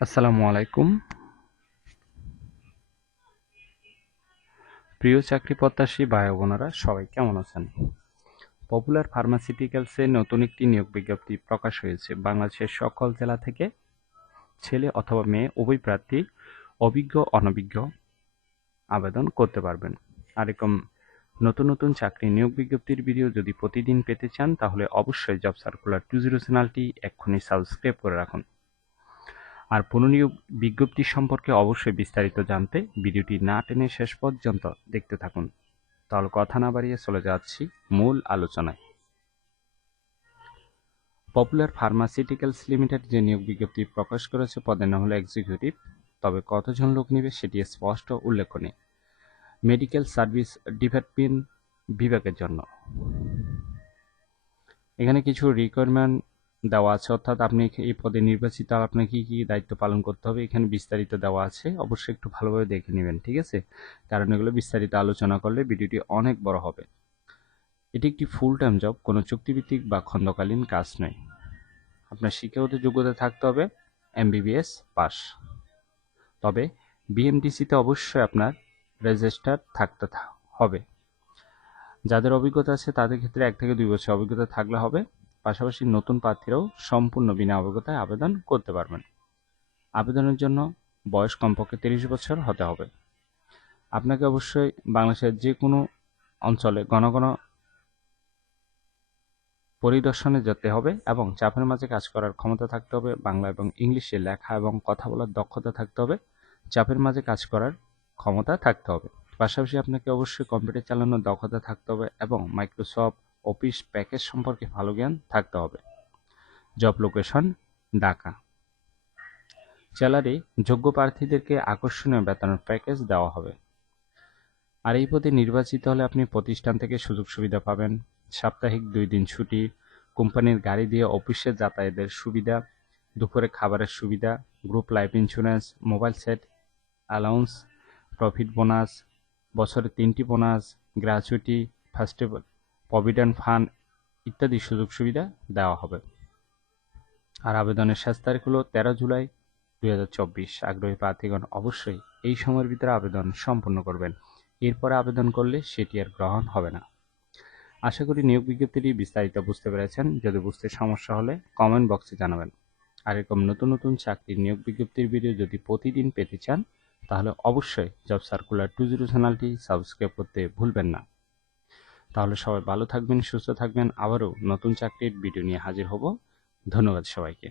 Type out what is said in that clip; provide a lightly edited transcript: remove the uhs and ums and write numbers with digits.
আসসালামু আলাইকুম। প্রিয় চাকরি প্রত্যাশী ভাই ও বোনেরা, সবাই কেমন আছেন? পপুলার ফার্মাসিউটিক্যালসে নতুন একটি নিয়োগ বিজ্ঞপ্তি প্রকাশ হয়েছে। বাংলাদেশের সকল জেলা থেকে ছেলে অথবা মেয়ে উভয় প্রার্থী, অভিজ্ঞ অনভিজ্ঞ, আবেদন করতে পারবেন। আর এরকম নতুন নতুন চাকরি নিয়োগ বিজ্ঞপ্তির ভিডিও যদি প্রতিদিন পেতে চান, তাহলে অবশ্যই জব সার্কুলার 20 চ্যানেলটি এক্ষুনি সাবস্ক্রাইব করে রাখুন। আর পুনঃনিয়োগ বিজ্ঞপ্তি সম্পর্কে অবশ্যই বিস্তারিত জানতে ভিডিওটি না টেনে শেষ পর্যন্ত দেখতে থাকুন। তাহলে কথা না বাড়িয়ে চলে যাচ্ছি মূল আলোচনায়। পপুলার ফার্মাসিউটিক্যালস লিমিটেড যে নিয়োগ বিজ্ঞপ্তি প্রকাশ করেছে, পদের নাম হলো এক্সিকিউটিভ। তবে কতজন লোক নেবে সেটি স্পষ্ট উল্লেখ নেই। মেডিকেল সার্ভিস ডিপার্টমেন্ট বিভাগের জন্য এখানে কিছু রিকোয়ারমেন্ট দেওয়া আছে, অর্থাৎ আপনি এই পদে নির্বাচিত আপনাকে কি কি দায়িত্ব পালন করতে হবে এখানে বিস্তারিত দেওয়া আছে। অবশ্যই একটু ভালোভাবে দেখে নেবেন, ঠিক আছে? কারণ এগুলো বিস্তারিত আলোচনা করলে ভিডিওটি অনেক বড় হবে। এটি একটি ফুল টাইম জব, কোনো চুক্তিভিত্তিক বা খণ্ডকালীন কাজ নয়। আপনার শিক্ষাগত যোগ্যতা থাকতে হবে এমবিবিএস পাস। তবে বিএমডিসিতে অবশ্যই আপনার রেজিস্টার থাকতে হবে। যাদের অভিজ্ঞতা আছে তাদের ক্ষেত্রে 1 থেকে 2 বছর অভিজ্ঞতা থাকলে হবে। পাশাপাশি নতুন প্রার্থীরাও সম্পূর্ণ বিনা অভিজ্ঞতায় আবেদন করতে পারবেন। আবেদনের জন্য বয়স কমপক্ষে 30 বছর হতে হবে। আপনাকে অবশ্যই বাংলাদেশের যে কোনো অঞ্চলে ঘন ঘন পরিদর্শনে যেতে হবে এবং চাপের মাঝে কাজ করার ক্ষমতা থাকতে হবে। বাংলা এবং ইংলিশে লেখা এবং কথা বলার দক্ষতা থাকতে হবে। চাপের মাঝে কাজ করার ক্ষমতা থাকতে হবে। পাশাপাশি আপনাকে অবশ্যই কম্পিউটার চালানোর দক্ষতা থাকতে হবে এবং মাইক্রোসফট অফিস প্যাকেজ সম্পর্কে ভালো জ্ঞান থাকতে হবে। Job location Dhaka. স্যালারি যোগ্য প্রার্থীদেরকে আকর্ষণীয় বেতনের প্যাকেজ দেওয়া হবে। আর এই পদে নির্বাচিত হলে আপনি প্রতিষ্ঠান থেকে সুযোগ সুবিধা পাবেন। সাপ্তাহিক 2 দিন ছুটি, কোম্পানির গাড়ি দিয়ে অফিসে যাতায়াতের সুবিধা, দুপুরে খাবারের সুবিধা, group life insurance, mobile set allowance, profit bonus, বছরে 3টি bonus, gratuity, festival, provident fund ইত্যাদি সুযোগ সুবিধা দেওয়া হবে। আর আবেদনের শেষ তারিখ হলো 13 জুলাই 2024। আগ্রহী প্রার্থীগণ অবশ্যই এই সময়ের ভিতরে আবেদন সম্পন্ন করবেন। এরপরে আবেদন করলে সেটি আর গ্রহণ হবে না। আশা করি নিয়োগ বিজ্ঞপ্তিটি বিস্তারিত বুঝতে পেরেছেন। যদি বুঝতে সমস্যা হলে কমেন্ট বক্সে জানাবেন। আর এরকম নতুন নতুন চাকরির নিয়োগ বিজ্ঞপ্তির ভিডিও যদি প্রতিদিন পেতে চান, তাহলে অবশ্যই জব সার্কুলার 20 চ্যানেলটি সাবস্ক্রাইব করতে ভুলবেন না। তাহলে সবাই ভালো থাকবেন, সুস্থ থাকবেন। আবারও নতুন চাকরির ভিডিও নিয়ে হাজির হব। ধন্যবাদ সবাইকে।